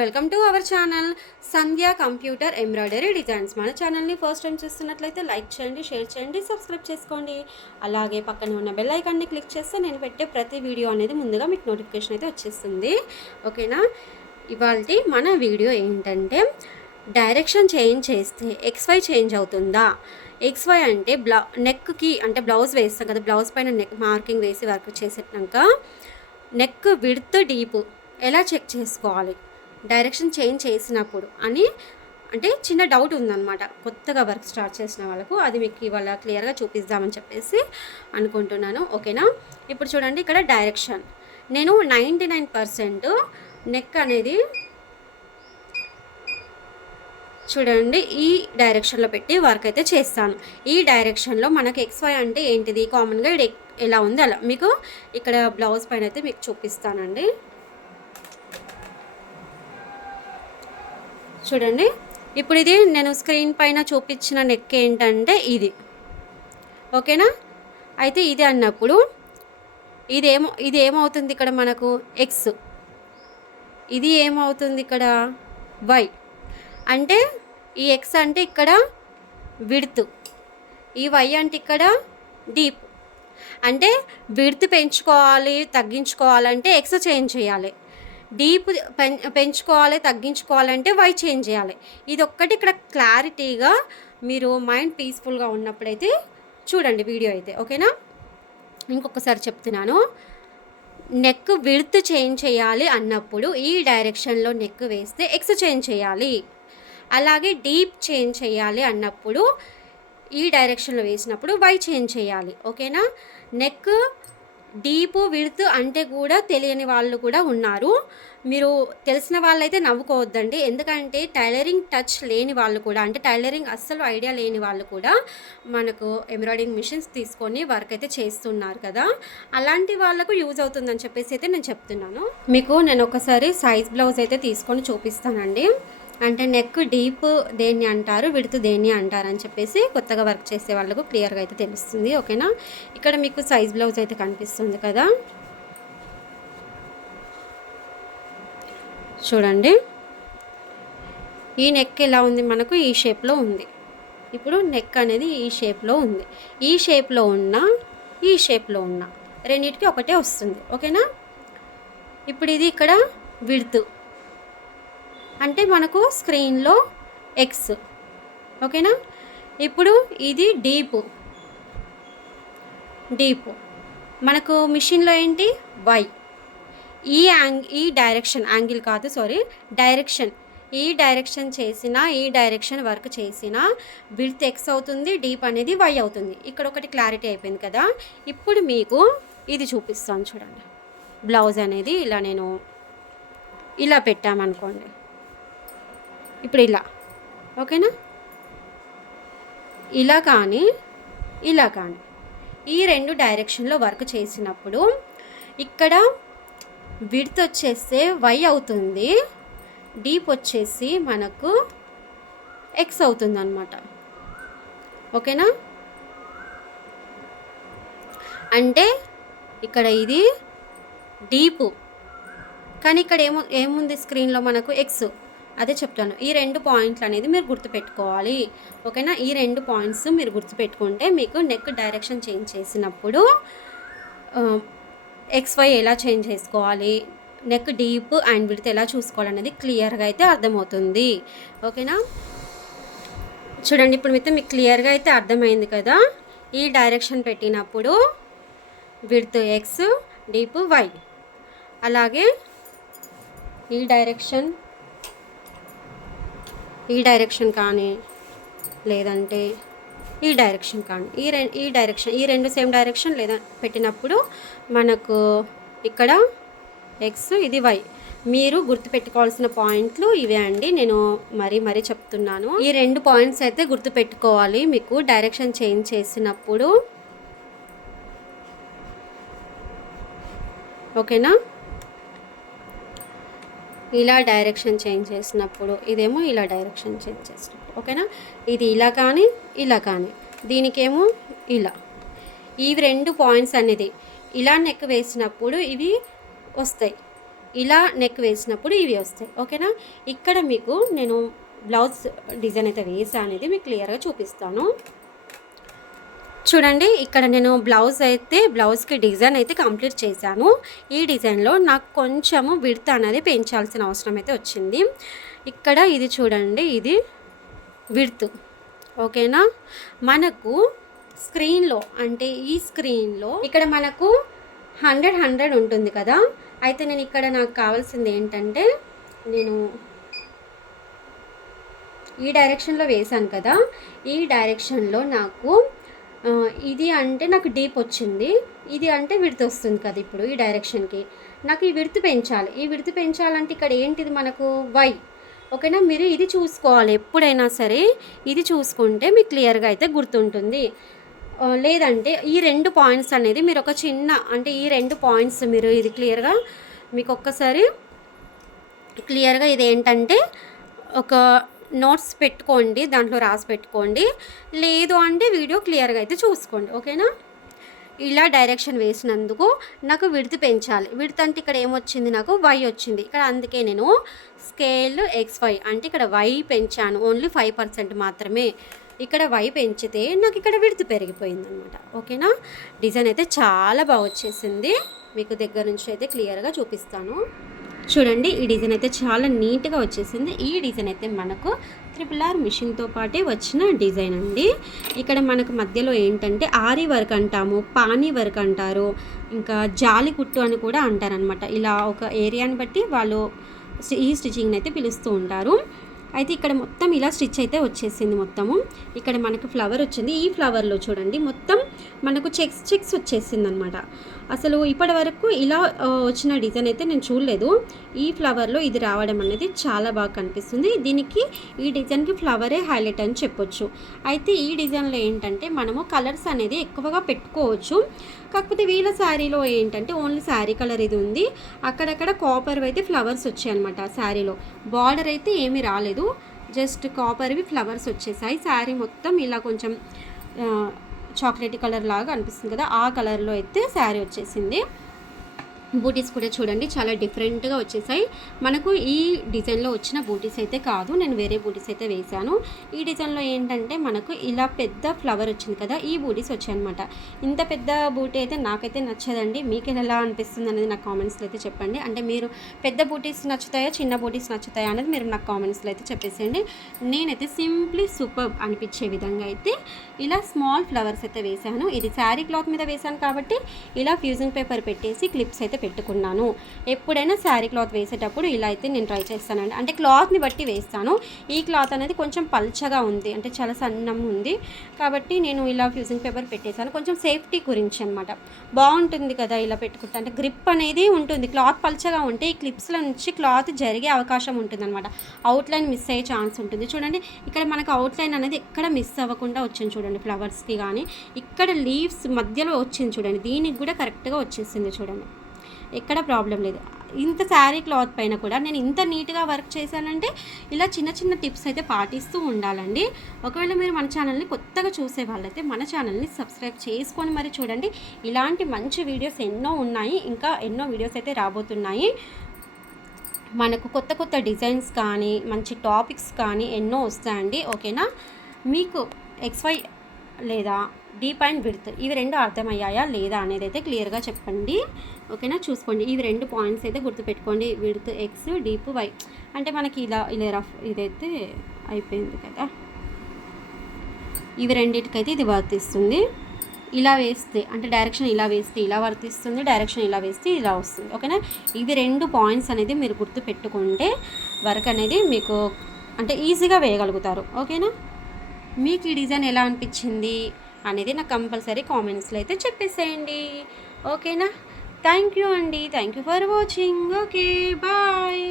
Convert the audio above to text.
Welcome to our channel Sandhya computer embroidery designs. మన ఛానల్ని first time చూస్తున్నట్లయితే like చేయండి, షేర్ చేయండి, సబ్స్క్రైబ్ చేసుకోండి. అలాగే పక్కన ఉన్న బెల్ ఐకాన్ని క్లిక్ చేస్తే నేను పెట్టే ప్రతి వీడియో అనేది ముందుగా మీకు నోటిఫికేషన్ అయితే వచ్చేస్తుంది. ఓకేనా? ఇవాల్టి మన వీడియో ఏంటంటే, డైరెక్షన్ చేంజ్ చేస్తే XY చేంజ్ అవుతుందా? XY అంటే నెక్కి అంటే బ్లౌజ్ వేస్తాం కదా, బ్లౌజ్ పైన నెక్ మార్కింగ్ వేసి వర్క్ చేసేటాక నెక్ విడ్త్ డీప్ ఎలా చెక్ చేసుకోవాలి డైరెక్షన్ చేంజ్ చేసినప్పుడు అని అంటే చిన్న డౌట్ ఉందన్నమాట కొత్తగా వర్క్ స్టార్ట్ చేసిన వాళ్ళకు. అది మీకు ఇవాళ క్లియర్గా చూపిద్దామని చెప్పేసి అనుకుంటున్నాను. ఓకేనా? ఇప్పుడు చూడండి, ఇక్కడ డైరెక్షన్ నేను 99% నెక్ అనేది చూడండి ఈ డైరెక్షన్లో పెట్టి వర్క్ అయితే చేస్తాను. ఈ డైరెక్షన్లో మనకు XY అంటే ఏంటిది, కామన్గా ఇది ఎలా ఉంది అలా మీకు ఇక్కడ బ్లౌజ్ పైన అయితే మీకు చూపిస్తానండి. చూడండి, ఇప్పుడు ఇది నేను స్క్రీన్ పైన చూపించిన నెక్ ఏంటంటే ఇది. ఓకేనా? అయితే ఇది అన్నప్పుడు ఇది ఏమవుతుంది ఇక్కడ మనకు X, ఇది ఏమవుతుంది ఇక్కడ Y. అంటే ఈ X అంటే ఇక్కడ విడ్త్, ఈ Y అంటే ఇక్కడ డీప్. అంటే విడ్త్ పెంచుకోవాలి తగ్గించుకోవాలంటే X చేంజ్ చేయాలి, డీప్ పెంచుకోవాలి తగ్గించుకోవాలంటే Y చేంజ్ చేయాలి. ఇది ఒక్కటి ఇక్కడ క్లారిటీగా మీరు మైండ్ పీస్ఫుల్గా ఉన్నప్పుడైతే చూడండి వీడియో అయితే. ఓకేనా? ఇంకొకసారి చెప్తున్నాను, నెక్ విడ్త్ చేంజ్ చేయాలి అన్నప్పుడు ఈ డైరెక్షన్లో నెక్ వేస్తే X చేంజ్ చేయాలి. అలాగే డీప్ చేంజ్ చేయాలి అన్నప్పుడు ఈ డైరెక్షన్లో వేసినప్పుడు Y చేంజ్ చేయాలి. ఓకేనా? నెక్ డీప్ విడ్త్ అంటే కూడా తెలియని వాళ్ళు కూడా ఉన్నారు. మీరు తెలిసిన వాళ్ళైతే నవ్వుకోవద్దండి, ఎందుకంటే టైలరింగ్ టచ్ లేని వాళ్ళు కూడా, అంటే టైలరింగ్ అస్సలు ఐడియా లేని వాళ్ళు కూడా మనకు ఎంబ్రాయిడరింగ్ మిషన్స్ తీసుకొని వర్క్ అయితే చేస్తున్నారు కదా, అలాంటి వాళ్ళకు యూజ్ అవుతుందని చెప్పేసి అయితే నేను చెప్తున్నాను. మీకు నేను ఒకసారి సైజ్ బ్లౌజ్ అయితే తీసుకొని చూపిస్తానండి. అంటే నెక్ డీప్ దేన్ని అంటారు, విడ్త్ దేన్ని అంటారు అని చెప్పేసి కొత్తగా వర్క్ చేసే వాళ్ళకు క్లియర్గా అయితే తెలుస్తుంది. ఓకేనా? ఇక్కడ మీకు సైజ్ బ్లౌజ్ అయితే కనిపిస్తుంది కదా, చూడండి. ఈ నెక్ ఎలా ఉంది, మనకు ఈ షేప్లో ఉంది. ఇప్పుడు నెక్ అనేది ఈ షేప్లో ఉంది. ఈ షేప్లో ఉన్న ఈ షేప్లో ఉన్న రెండింటికి ఒకటే వస్తుంది. ఓకేనా? ఇప్పుడు ఇది ఇక్కడ విడ్త్ అంటే మనకు స్క్రీన్లో X. ఓకేనా? ఇప్పుడు ఇది డీప్ మనకు మిషన్లో ఏంటి Y. ఈ డైరెక్షన్ యాంగిల్ కాదు, సారీ, డైరెక్షన్, ఈ డైరెక్షన్ చేసిన ఈ డైరెక్షన్ వర్క్ చేసిన విడ్త్ X అవుతుంది, డీప్ అనేది Y అవుతుంది. ఇక్కడ ఒకటి క్లారిటీ అయిపోయింది కదా. ఇప్పుడు మీకు ఇది చూపిస్తాను చూడండి. బ్లౌజ్ అనేది ఇలా నేను ఇలా పెట్టామనుకోండి, ఇప్పుడు ఇలా. ఓకేనా? ఇలా కానీ ఇలా కానీ ఈ రెండు డైరెక్షన్లో వర్క్ చేసినప్పుడు ఇక్కడ విడ్త్ వచ్చేస్తే Y అవుతుంది, డీప్ వచ్చేసి మనకు X అవుతుంది అన్నమాట. ఓకేనా? అంటే ఇక్కడ ఇది డీప్ కానీ ఇక్కడ ఏముంది స్క్రీన్లో మనకు X. అదే చెప్తాను, ఈ రెండు పాయింట్లు అనేది మీరు గుర్తుపెట్టుకోవాలి. ఓకేనా? ఈ రెండు పాయింట్స్ మీరు గుర్తుపెట్టుకుంటే మీకు నెక్ డైరెక్షన్ చేంజ్ చేసినప్పుడు XY ఎలా చేంజ్ చేసుకోవాలి, నెక్ డీప్ అండ్ విడ్త్ ఎలా చూసుకోవాలనేది క్లియర్గా అయితే అర్థమవుతుంది. ఓకేనా? చూడండి, ఇప్పుడు మీకు క్లియర్గా అయితే అర్థమైంది కదా. ఈ డైరెక్షన్ పెట్టినప్పుడు విడ్త్ X, డీప్ Y. అలాగే ఈ డైరెక్షన్ కానీ లేదంటే ఈ డైరెక్షన్ కానీ ఈ రెండు సేమ్ డైరెక్షన్ లేదా పెట్టినప్పుడు మనకు ఇక్కడ X, ఇది Y. మీరు గుర్తుపెట్టుకోవాల్సిన పాయింట్లు ఇవే అండి, నేను మరీ చెప్తున్నాను. ఈ రెండు పాయింట్స్ అయితే గుర్తుపెట్టుకోవాలి మీకు డైరెక్షన్ చేంజ్ చేసినప్పుడు. ఓకేనా? ఇలా డైరెక్షన్ చేంజ్ చేసినప్పుడు, ఇదేమో ఇలా డైరెక్షన్ చేంజ్ చేసినప్పుడు. ఓకేనా? ఇది ఇలా కానీ దీనికేమో ఇలా. ఈ రెండు పాయింట్స్ అనేది ఇలా నెక్ వేసినప్పుడు ఇవి వస్తాయి. ఇలా నెక్ వేసినప్పుడు ఇవి వస్తాయి. ఓకేనా? ఇక్కడ మీకు నేను బ్లౌజ్ డిజైన్ అయితే వేసా అనేది మీకు క్లియర్గా చూపిస్తాను. చూడండి, ఇక్కడ నేను బ్లౌజ్కి డిజైన్ అయితే కంప్లీట్ చేశాను. ఈ డిజైన్లో నాకు కొంచెము విడ్త్ అనేది పెంచాల్సిన అవసరం అయితే వచ్చింది. ఇక్కడ ఇది చూడండి, ఇది విడ్త్. ఓకేనా? మనకు స్క్రీన్లో అంటే ఈ స్క్రీన్లో ఇక్కడ మనకు 100 ఉంటుంది కదా. అయితే నేను ఇక్కడ నాకు కావాల్సింది ఏంటంటే, నేను ఈ డైరెక్షన్లో వేశాను కదా, ఈ డైరెక్షన్లో నాకు ఇది అంటే నాకు డీప్ వచ్చింది, ఇది అంటే విడ్త్ వస్తుంది కదా. ఇప్పుడు ఈ డైరెక్షన్కి నాకు ఈ విడ్త్ పెంచాలి. ఈ విడ్త్ పెంచాలంటే ఇక్కడ ఏంటిది మనకు వై. ఓకేనా? మీరు ఇది చూసుకోవాలి ఎప్పుడైనా సరే, ఇది చూసుకుంటే మీకు క్లియర్గా అయితే గుర్తుంటుంది. లేదంటే ఈ 2 పాయింట్స్ అనేది మీరు ఒక చిన్న అంటే ఈ 2 పాయింట్స్ మీరు ఇది క్లియర్గా మీకు ఒక్కసారి క్లియర్గా ఇది ఏంటంటే ఒక నోట్స్ పెట్టుకోండి, దాంట్లో రాసి పెట్టుకోండి. లేదు అంటే వీడియో క్లియర్గా అయితే చూసుకోండి. ఓకేనా? ఇలా డైరెక్షన్ వేసినందుకు నాకు విడ్త్ పెంచాలి. విడ్త్ అంటే ఇక్కడ ఏమొచ్చింది, నాకు వై వచ్చింది ఇక్కడ. అందుకే నేను స్కేల్ XY అంటే ఇక్కడ వై పెంచాను, ఓన్లీ 5% మాత్రమే. ఇక్కడ వై పెంచితే నాకు ఇక్కడ విడ్త్ పెరిగిపోయింది అనమాట. ఓకేనా? డిజైన్ అయితే చాలా బాగా వచ్చేసింది. మీకు దగ్గర నుంచి అయితే క్లియర్గా చూపిస్తాను. చూడండి, ఈ డిజైన్ అయితే చాలా నీట్గా వచ్చేసింది. ఈ డిజైన్ అయితే మనకు RRR మిషన్తో పాటే వచ్చిన డిజైన్ అండి. ఇక్కడ మనకు మధ్యలో ఏంటంటే ఆరి వర్క్ అంటాము, పానీ వర్క్ అంటారు, ఇంకా జాలి కుట్టు అని కూడా అంటారనమాట. ఇలా ఒక ఏరియాని బట్టి వాళ్ళు ఈ స్టిచ్చింగ్ని అయితే పిలుస్తూ ఉంటారు. అయితే ఇక్కడ మొత్తం ఇలా స్టిచ్ అయితే వచ్చేసింది మొత్తము. ఇక్కడ మనకు ఫ్లవర్ వచ్చింది. ఈ ఫ్లవర్లో చూడండి మొత్తం మనకు చెక్స్ వచ్చేసింది అనమాట. అసలు ఇప్పటి వరకు ఇలా వచ్చిన డిజైన్ అయితే నేను చూడలేదు. ఈ ఫ్లవర్లో ఇది రావడం అనేది చాలా బాగా కనిపిస్తుంది. దీనికి ఈ డిజైన్కి ఫ్లవరే హైలైట్ అని చెప్పొచ్చు. అయితే ఈ డిజైన్లో ఏంటంటే మనము కలర్స్ అనేది ఎక్కువగా పెట్టుకోవచ్చు. కాకపోతే వీళ్ళ శారీలో ఏంటంటే ఓన్లీ శారీ కలర్ ఇది ఉంది. అక్కడక్కడ కాపర్ అయితే ఫ్లవర్స్ వచ్చాయన్నమాట. శారీలో బార్డర్ అయితే ఏమీ రాలేదు, జస్ట్ కాపర్వి ఫ్లవర్స్ వచ్చేసాయి. శారీ మొత్తం ఇలా కొంచెం చాక్లెట్ కలర్ లాగా అనిపిస్తుంది కదా, ఆ కలర్లో అయితే శారీ వచ్చేసింది. బూటీస్ కూడా చూడండి చాలా డిఫరెంట్గా వచ్చేసాయి. మనకు ఈ డిజైన్లో వచ్చిన బూటీస్ అయితే కాదు, నేను వేరే బూటీస్ అయితే వేశాను. ఈ డిజైన్లో ఏంటంటే మనకు ఇలా పెద్ద ఫ్లవర్ వచ్చింది కదా, ఈ బూటీస్ వచ్చాయన్నమాట. ఇంత పెద్ద బూటీ అయితే నాకైతే నచ్చదండి. మీకు ఎలా అనిపిస్తుంది అనేది నాకు కామెంట్స్లో అయితే చెప్పండి. అంటే మీరు పెద్ద బూటీస్ నచ్చుతాయా, చిన్న బూటీస్ నచ్చుతాయా అనేది మీరు నాకు కామెంట్స్లో అయితే చెప్పేసేయండి. నేనైతే సింప్లీ సూపర్ అనిపించే విధంగా అయితే ఇలా స్మాల్ ఫ్లవర్స్ అయితే వేశాను. ఇది శారీ క్లాత్ మీద వేశాను కాబట్టి ఇలా ఫ్యూజింగ్ పేపర్ పెట్టేసి క్లిప్స్ అయితే పెట్టుకున్నాను. ఎప్పుడైనా శారీ క్లాత్ వేసేటప్పుడు ఇలా అయితే నేను ట్రై చేస్తానండి. అంటే క్లాత్ని బట్టి వేస్తాను. ఈ క్లాత్ అనేది కొంచెం పల్చగా ఉంది, అంటే చాలా సన్నం ఉంది కాబట్టి నేను ఇలా ఫ్యూజింగ్ పేపర్ పెట్టేశాను. కొంచెం సేఫ్టీ గురించి అనమాట. బాగుంటుంది కదా ఇలా పెట్టుకుంటే, అంటే గ్రిప్ అనేది ఉంటుంది. క్లాత్ పల్చగా ఉంటే ఈ క్లిప్స్లో నుంచి క్లాత్ జరిగే అవకాశం ఉంటుంది అనమాట. అవుట్లైన్ మిస్ అయ్యే ఛాన్స్ ఉంటుంది. చూడండి, ఇక్కడ మనకు అవుట్లైన్ అనేది ఎక్కడ మిస్ అవ్వకుండా వచ్చింది చూడండి. ఫ్లవర్స్కి కానీ ఇక్కడ లీవ్స్ మధ్యలో వచ్చింది చూడండి, దీనికి కూడా కరెక్ట్గా వచ్చేసింది చూడండి, ఎక్కడ ప్రాబ్లం లేదు. ఇంత శారీ క్లాత్ పైన కూడా నేను ఇంత నీట్గా వర్క్ చేశానంటే ఇలా చిన్న చిన్న టిప్స్ అయితే పాటిస్తూ ఉండాలండి. ఒకవేళ మీరు మన ఛానల్ని కొత్తగా చూసే వాళ్ళైతే మన ఛానల్ని సబ్స్క్రైబ్ చేసుకొని మరి చూడండి. ఇలాంటి మంచి వీడియోస్ ఎన్నో ఉన్నాయి, ఇంకా ఎన్నో వీడియోస్ అయితే రాబోతున్నాయి. మనకు కొత్త కొత్త డిజైన్స్ కానీ మంచి టాపిక్స్ కానీ ఎన్నో వస్తాయండి. ఓకేనా? మీకు XY లేదా డీప్ అండ్ విడ్త్ ఇవి 2 అర్థమయ్యాయా లేదా అనేది అయితే క్లియర్గా చెప్పండి. ఓకేనా? చూసుకోండి, ఇవి 2 పాయింట్స్ అయితే గుర్తుపెట్టుకోండి. Width X, deep Y. అంటే మనకి ఇలా రఫ్ ఇదైతే అయిపోయింది కదా, ఇవి రెండింటికైతే ఇది వర్తిస్తుంది. ఇలా వేస్తే అంటే డైరెక్షన్ ఇలా వేస్తే ఇలా వర్తిస్తుంది, డైరెక్షన్ ఇలా వేస్తే ఇలా వస్తుంది. ఓకేనా? ఇవి 2 పాయింట్స్ అనేది మీరు గుర్తుపెట్టుకుంటే వర్క్ అనేది మీకు అంటే ఈజీగా వేయగలుగుతారు. ఓకేనా? మీకు ఈ డిజైన్ ఎలా అనిపించింది అనేది నాకు కంపల్సరీ కామెంట్స్లో అయితే చెప్పేసేయండి. ఓకేనా? థ్యాంక్ యూ అండి. Thank you for watching. Okay, bye.